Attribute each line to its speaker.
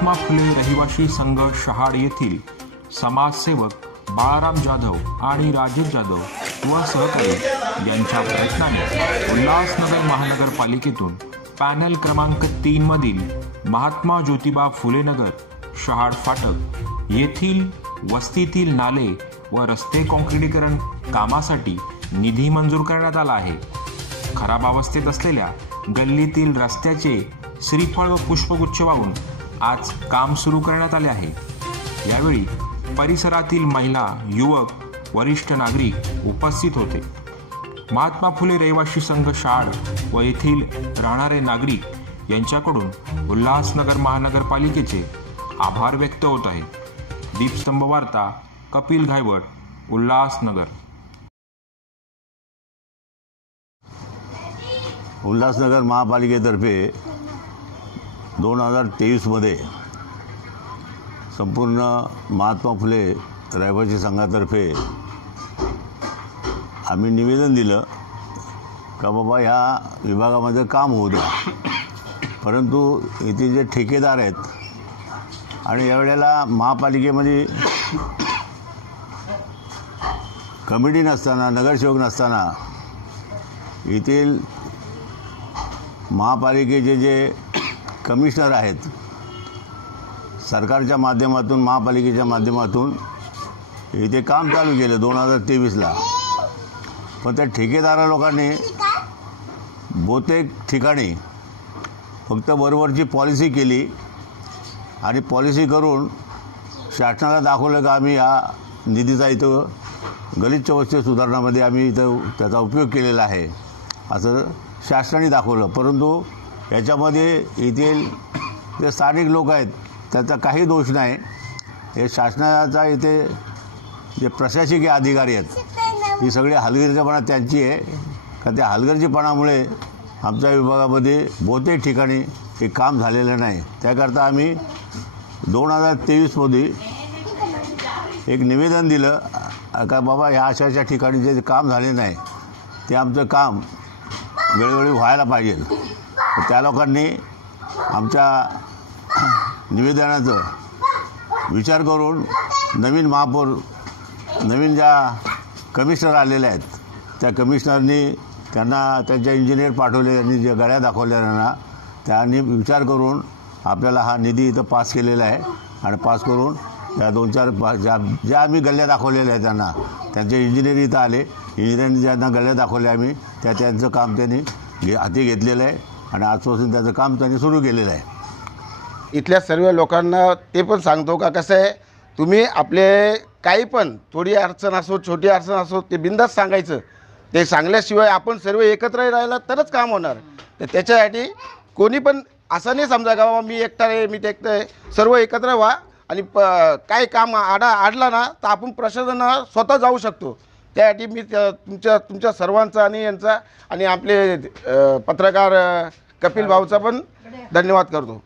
Speaker 1: फुले रहिवासी संघ शहाड येथील समाजसेवक बाळाराम जाधव आणि राजेश जाधव व सहकारी यांच्या प्रयत्नाने उल्हासनगर महानगरपालिकेतून पॅनल क्रमांक तीन मधील महात्मा ज्योतिबा फुले नगर शहाड फाटक येथील वस्तीतील नाले व रस्ते काँक्रिटीकरण कामासाठी निधी मंजूर करण्यात आला आहे. खराब अवस्थेत असलेल्या गल्लीतील रस्त्याचे श्रीफळ व पुष्पगुच्छ वाहून आज काम सुरू करण्यात आले आहे. यावेळी परिसरातील महिला युवक वरिष्ठ नागरिक उपस्थित होते. महात्मा फुले रहिवासी संघ शाळ व येथील राहणारे नागरिक यांच्याकडून उल्हासनगर महानगरपालिकेचे आभार व्यक्त होत आहे दीपस्तंभ वार्ता कपिल घायवट उल्हासनगर.
Speaker 2: उल्हासनगर महापालिकेतर्फे दोन हजार तेवीसमध्ये संपूर्ण महात्मा फुले रहिवासी संघातर्फे आम्ही निवेदन दिलं का बाबा ह्या विभागामध्ये काम होऊ द्या. परंतु इथे जे ठेकेदार आहेत आणि यावेळेला महापालिकेमध्ये कमिटी नसताना नगरसेवक नसताना येथील महापालिकेचे जे कमिशनर आहेत. सरकारच्या माध्यमातून महापालिकेच्या माध्यमातून इथे काम चालू केलं दोन हजार तेवीसला. पण त्या ठेकेदारा लोकांनी बहुतेक ठिकाणी फक्त बरोबरची पॉलिसी केली आणि पॉलिसी करून शासनाला दाखवलं का आम्ही या निधीचा इथं गलिच्छ वस्ती सुधारणामध्ये आम्ही इथं त्याचा उपयोग केलेला आहे असं शासनाने दाखवलं. परंतु याच्यामध्ये येथील जे स्थानिक लोक आहेत त्याचा काही दोष नाही. हे शासनाचा इथे जे प्रशासकीय अधिकारी आहेत ही सगळी हलगर्जीपणा त्यांची आहे. का त्या हलगर्जीपणामुळे आमच्या विभागामध्ये बहुतेक ठिकाणी हे काम झालेलं नाही. त्याकरता आम्ही दोन हजार तेवीसमध्ये एक निवेदन दिलं का बाबा ह्या अशा अशा ठिकाणी जे काम झाले नाही ते आमचं काम वेळोवेळी व्हायला पाहिजे. त्या लोकांनी आमच्या निवेदनाचं विचार करून नवीन महापौर नवीन ज्या कमिशनर आलेल्या आहेत त्या कमिशनरनी त्यांना त्यांच्या इंजिनियर पाठवले त्यांनी ज्या गळ्या दाखवल्या त्यांना त्यांनी विचार करून आपल्याला हा निधी इथं पास केलेला आहे. आणि पास करून त्या दोन चार पा ज्या ज्या आम्ही गल्ल्या दाखवलेल्या आहेत त्यांना त्यांचे इंजिनियर इथं आले. इंजिनियरने ज्यांना गल्ल्या दाखवल्या आम्ही त्या त्यांचं काम त्यांनी घे हाती घेतलेलं आहे. आणि आजपासून त्याचं काम त्यांनी सुरू केलेलं आहे.
Speaker 3: इथल्या सर्व लोकांना ते पण सांगतो का कसं आहे तुम्ही आपले काही पण थोडी अडचण असो छोटी अडचण असो ते बिंदास सांगायचं. ते सांगल्याशिवाय आपण सर्व एकत्र राहिला तरच काम होणार. तर त्याच्यासाठी कोणी पण असं नाही समजा का बाबा मी एकटा आहे मी ते आहे सर्व एकत्र व्हा आणि प काय काम आडा आडला ना तर आपण प्रशासनाला स्वतः जाऊ शकतो. त्यासाठी मी त्या- तुमच्या तुमच्या सर्वांचा आणि यांचा आणि आपले पत्रकार कपिल भाऊचा पण धन्यवाद करतो.